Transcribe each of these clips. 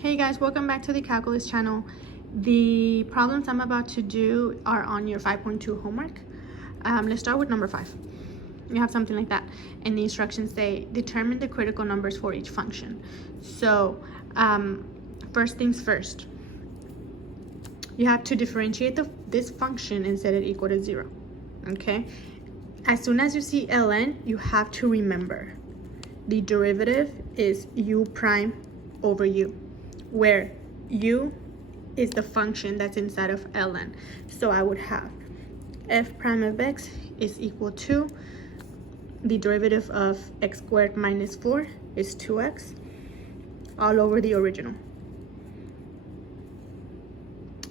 Hey guys, welcome back to the calculus channel. The problems I'm about to do are on your 5.2 homework. Let's start with number 5. You have something like that, and the instructions say determine the critical numbers for each function. So first things first, you have to differentiate this function and set it equal to 0. Okay, as soon as you see ln, you have to remember the derivative is u prime over u, where u is the function that's inside of ln. So I would have f prime of x is equal to the derivative of x squared minus 4 is 2x all over the original.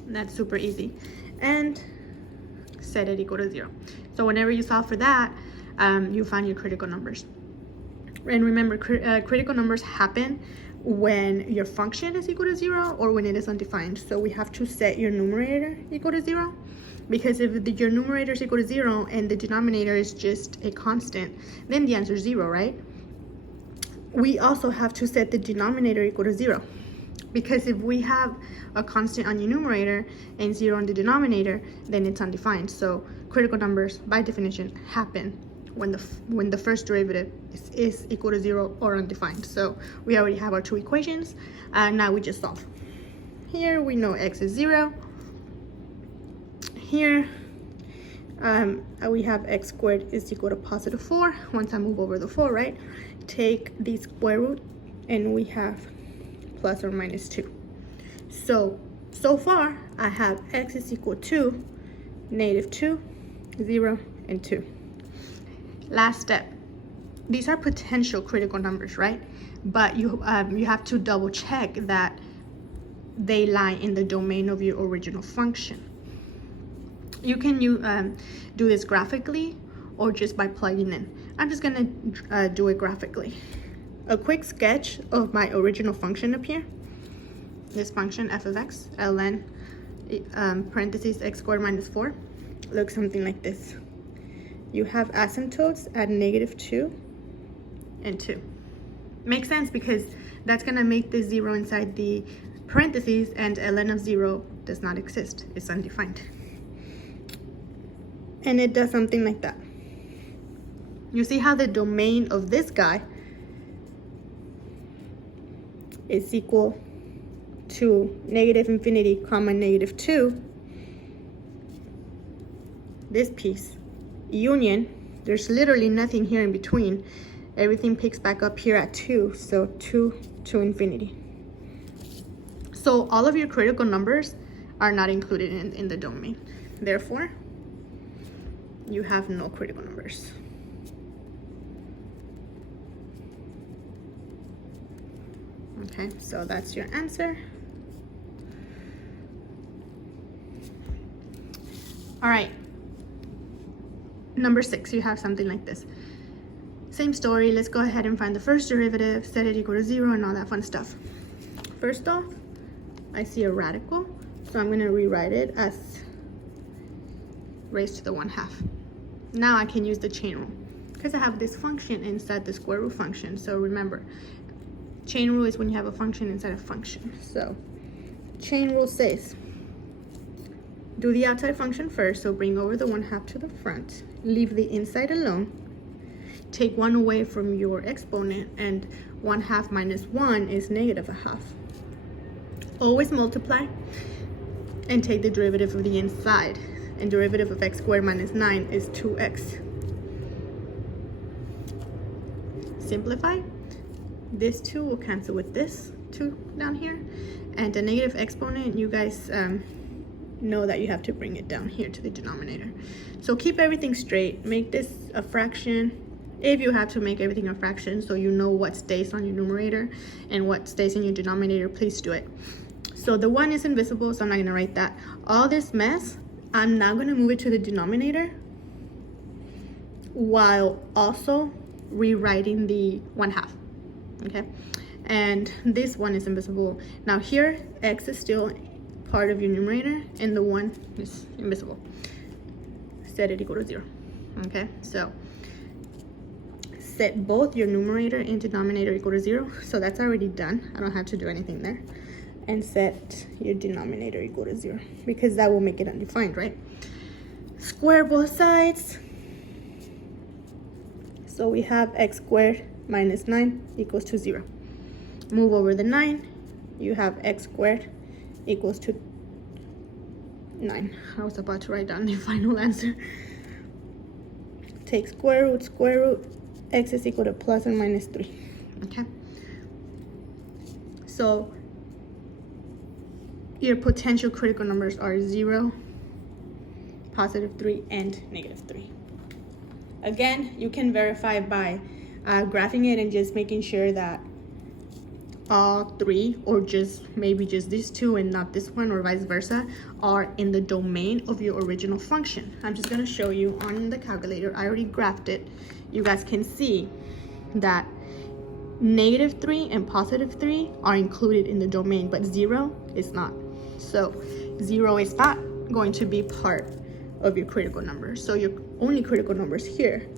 That's super easy. And set it equal to 0. So whenever you solve for that, you find your critical numbers. And remember, critical numbers happen when your function is equal to 0 or when it is undefined. So we have to set your numerator equal to 0, because if your numerator is equal to 0 and the denominator is just a constant, then the answer is 0, right? We also have to set the denominator equal to 0, because if we have a constant on your numerator and 0 on the denominator, then it's undefined. So critical numbers by definition happen when the first derivative is equal to 0 or undefined. So we already have our two equations, and now we just solve. Here we know x is 0. Here we have x squared is equal to positive 4. Once I move over the 4, right, take the square root and we have plus or minus 2. So far I have x is equal to negative 2, 0, and 2. Last step. These are potential critical numbers, right? But you have to double check that they lie in the domain of your original function. You can do this graphically or just by plugging in. I'm just gonna do it graphically. A quick sketch of my original function up here. This function f of x, ln parentheses x squared minus 4, looks something like this. You have asymptotes at negative 2 and 2. Makes sense because that's gonna make the 0 inside the parentheses, and ln of 0 does not exist. It's undefined. And it does something like that. You see how the domain of this guy is equal to negative infinity comma negative 2. This piece, union, there's literally nothing here in between. Everything picks back up here at 2, so 2 to infinity. So all of your critical numbers are not included in the domain. Therefore, you have no critical numbers. Okay, so that's your answer. All right. Number 6, you have something like this. Same story. Let's go ahead and find the first derivative, set it equal to 0, and all that fun stuff. First off, I see a radical, so I'm going to rewrite it as raised to the 1/2. Now I can use the chain rule because I have this function inside the square root function. So remember, chain rule is when you have a function inside a function. So chain rule says do the outside function first, so bring over the 1/2 to the front, leave the inside alone, take 1 away from your exponent, and 1/2 minus 1 is negative 1/2. Always multiply and take the derivative of the inside, and derivative of x squared minus 9 is 2x. Simplify. This 2 will cancel with this 2 down here, and the negative exponent, you guys know that you have to bring it down here to the denominator. So keep everything straight. Make this a fraction if you have to make everything a fraction, so you know what stays on your numerator and what stays in your denominator. Please do it. So the 1 is invisible, so I'm not going to write that. All this mess, I'm now going to move it to the denominator while also rewriting the 1/2. Okay, and this 1 is invisible. Now here x is still part of your numerator and the 1 is invisible. Set it equal to 0. Okay, so set both your numerator and denominator equal to 0. So that's already done. I don't have to do anything there. And set your denominator equal to 0 because that will make it undefined, right? Square both sides. So we have x squared minus 9 equals to 0. Move over the 9. You have x squared equals to 9. I was about to write down the final answer. Take square root, x is equal to plus or minus 3, okay? So your potential critical numbers are 0, positive 3, and negative 3. Again, you can verify by graphing it and just making sure that all 3, or maybe just these 2 and not this one, or vice versa, are in the domain of your original function. I'm just going to show you on the calculator. I already graphed it. You guys can see that negative 3 and positive 3 are included in the domain, but 0 is not. So 0 is not going to be part of your critical numbers. So your only critical numbers here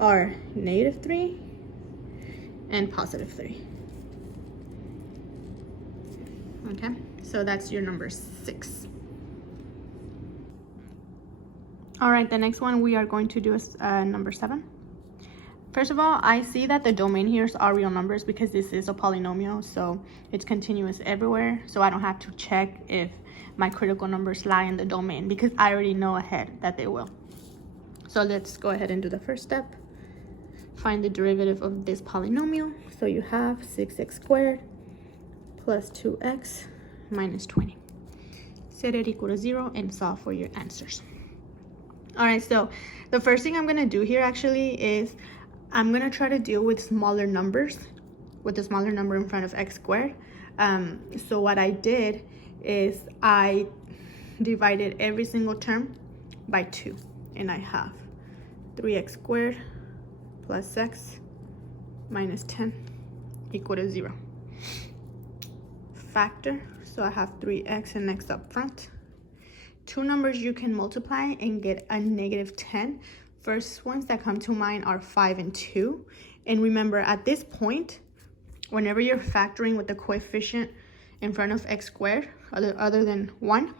are negative 3 and positive 3. Okay, so that's your number 6. All right, the next one we are going to do is number 7. First of all, I see that the domain here are real numbers because this is a polynomial, so it's continuous everywhere. So I don't have to check if my critical numbers lie in the domain because I already know ahead that they will. So let's go ahead and do the first step. Find the derivative of this polynomial. So you have 6x squared plus 2x minus 20. Set it equal to 0 and solve for your answers. All right, so the first thing I'm gonna do here actually is I'm gonna try to deal with smaller numbers, with a smaller number in front of x squared. So what I did is I divided every single term by 2, and I have 3x squared plus x minus 10 equal to 0. Factor, so I have 3x and x up front. Two numbers you can multiply and get a negative 10. First ones that come to mind are 5 and 2. And remember, at this point, whenever you're factoring with the coefficient in front of x squared, other than 1,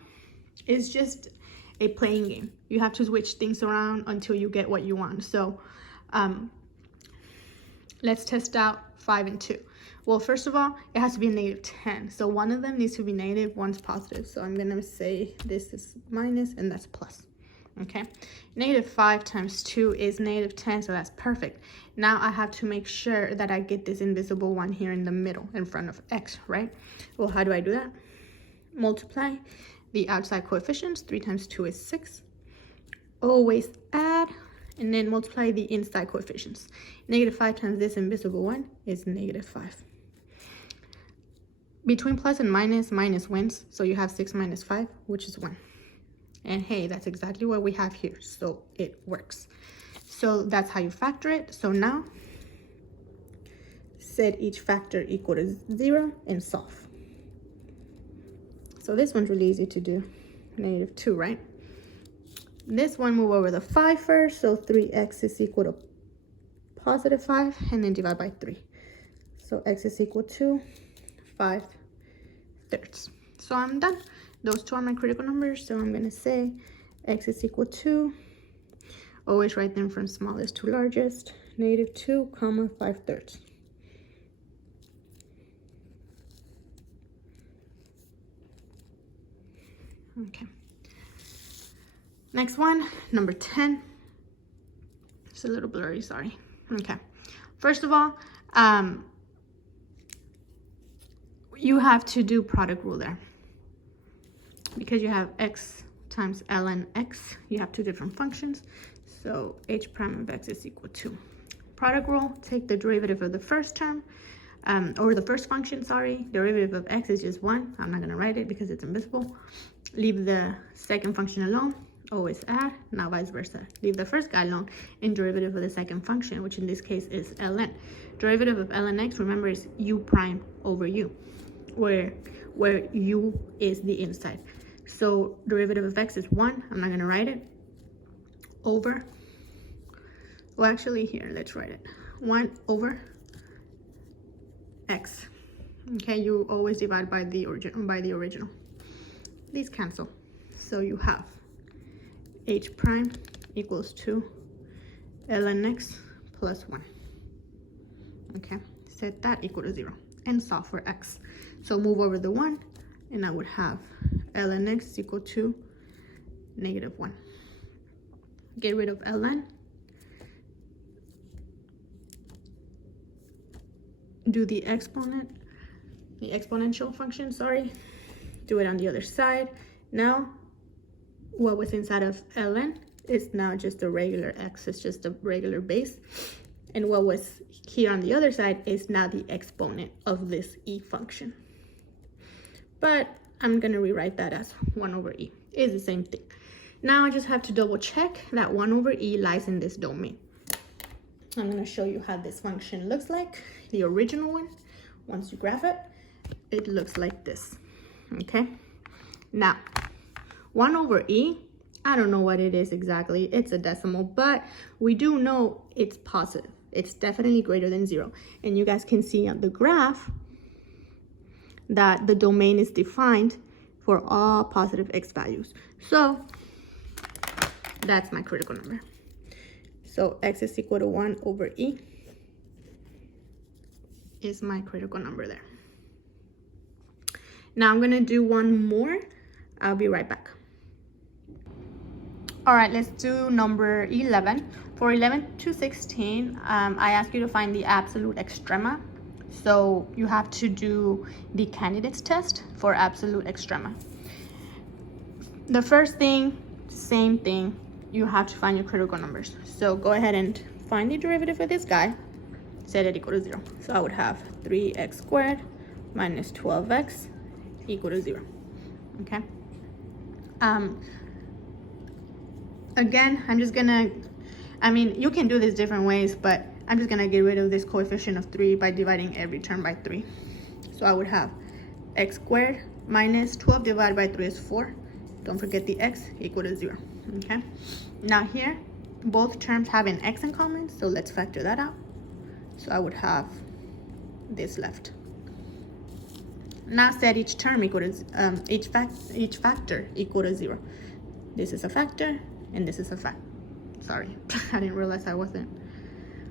it's just a playing game. You have to switch things around until you get what you want. So let's test out 5 and 2. Well, first of all, it has to be a negative 10. So one of them needs to be negative, one's positive. So I'm gonna say this is minus and that's plus, okay? Negative 5 times 2 is negative 10, so that's perfect. Now I have to make sure that I get this invisible one here in the middle in front of x, right? Well, how do I do that? Multiply the outside coefficients. 3 times 2 is 6. Always add, and then multiply the inside coefficients. Negative 5 times this invisible one is negative 5. Between plus and minus, minus wins. So you have 6 minus 5, which is 1. And hey, that's exactly what we have here. So it works. So that's how you factor it. So now, set each factor equal to 0 and solve. So this one's really easy to do. Negative 2, right? This one, move over the 5 first. So 3x is equal to positive 5, and then divide by 3. So x is equal to 5/3. So I'm done. Those two are my critical numbers. So I'm going to say x is equal to, always write them from smallest to largest, negative 2, 5/3. Okay. Next one, number 10. It's a little blurry, sorry. Okay. First of all, you have to do product rule there. Because you have x times ln x, you have two different functions. So h prime of x is equal to product rule. Take the derivative of the first term, or the first function, sorry. Derivative of x is just 1. I'm not going to write it because it's invisible. Leave the second function alone. Always add. Now vice versa. Leave the first guy alone. And derivative of the second function, which in this case is ln. Derivative of ln x, remember, is u prime over u, where u is the inside. So derivative of x is 1. I'm not going to write it. Over Well, actually here, let's write it. 1 over x. Okay, you always divide by the original. These cancel. So you have h prime equals 2 ln x plus 1. Okay, set that equal to 0 and solve for x. So move over the 1 and I would have ln x equal to -1. Get rid of ln. Do the exponential function, sorry. Do it on the other side. Now, what was inside of ln is now just a regular x, it's just a regular base. And what was here on the other side is now the exponent of this e function. But I'm gonna rewrite that as 1 over e. It's the same thing. Now I just have to double check that 1 over e lies in this domain. I'm gonna show you how this function looks like. The original one, once you graph it, it looks like this, okay? Now, 1 over e, I don't know what it is exactly. It's a decimal, but we do know it's positive. It's definitely greater than 0. And you guys can see on the graph that the domain is defined for all positive x values. So that's my critical number. So x is equal to 1 over e is my critical number there. Now I'm gonna do one more. I'll be right back. All right, let's do number 11. For 11 to 16, I ask you to find the absolute extrema. So you have to do the candidates test for absolute extrema. The first thing, same thing, you have to find your critical numbers. So go ahead and find the derivative of this guy, set it equal to 0. So I would have 3x squared minus 12x equal to 0, okay? Again, I'm just gonna, you can do this different ways, but I'm just gonna get rid of this coefficient of 3 by dividing every term by 3. So I would have x squared minus 12 divided by 3 is 4. Don't forget the x equal to 0, okay? Now here, both terms have an x in common, so let's factor that out. So I would have this left. Now set each term equal to, each factor equal to 0. This is a factor, and this is a fact. Sorry, I didn't realize I wasn't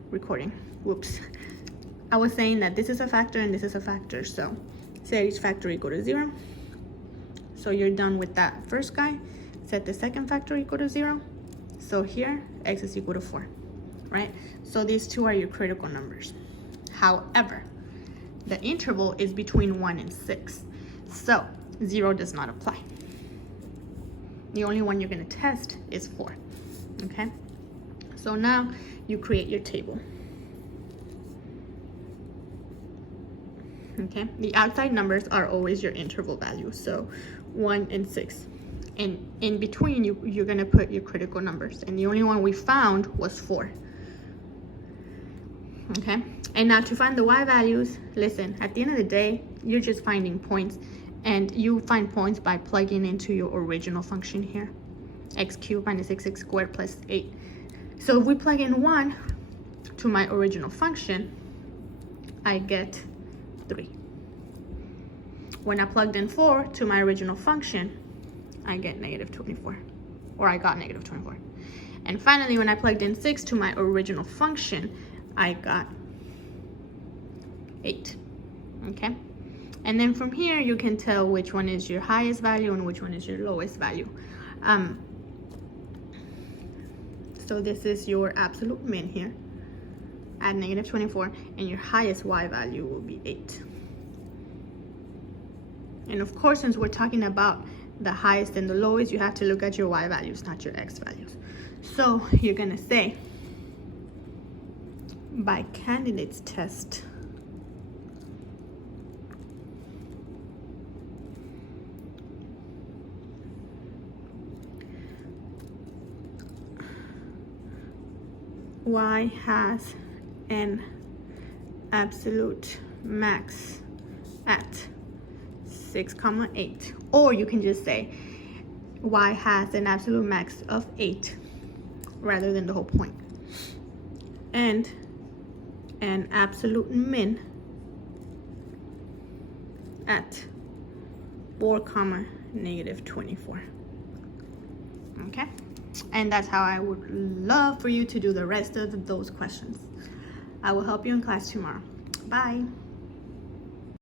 recording. Whoops. I was saying that this is a factor and this is a factor, so set each factor equal to 0. So you're done with that first guy. Set the second factor equal to 0. So here, x is equal to 4, right? So these two are your critical numbers. However, the interval is between 1 and 6. So 0 does not apply. The only one you're gonna test is 4, okay? So now you create your table. Okay, the outside numbers are always your interval values, so 1 and 6. And in between, you're gonna put your critical numbers, and the only one we found was 4. Okay, and now to find the y values, listen, at the end of the day, you're just finding points, and you find points by plugging into your original function here, x cubed minus 6x squared plus 8. So if we plug in 1 to my original function, I get 3. When I plugged in 4 to my original function, I get -24, or I got -24. And finally, when I plugged in 6 to my original function, I got 8, okay? And then from here, you can tell which one is your highest value and which one is your lowest value. So this is your absolute min here at -24, and your highest y value will be 8. And of course, since we're talking about the highest and the lowest, you have to look at your y values, not your x values. So you're gonna say, by candidates test, y has an absolute max at 6,8, or you can just say y has an absolute max of 8 rather than the whole point. and an absolute min at 4, negative 24. Okay, and that's how I would love for you to do the rest of those questions. I will help you in class tomorrow. Bye.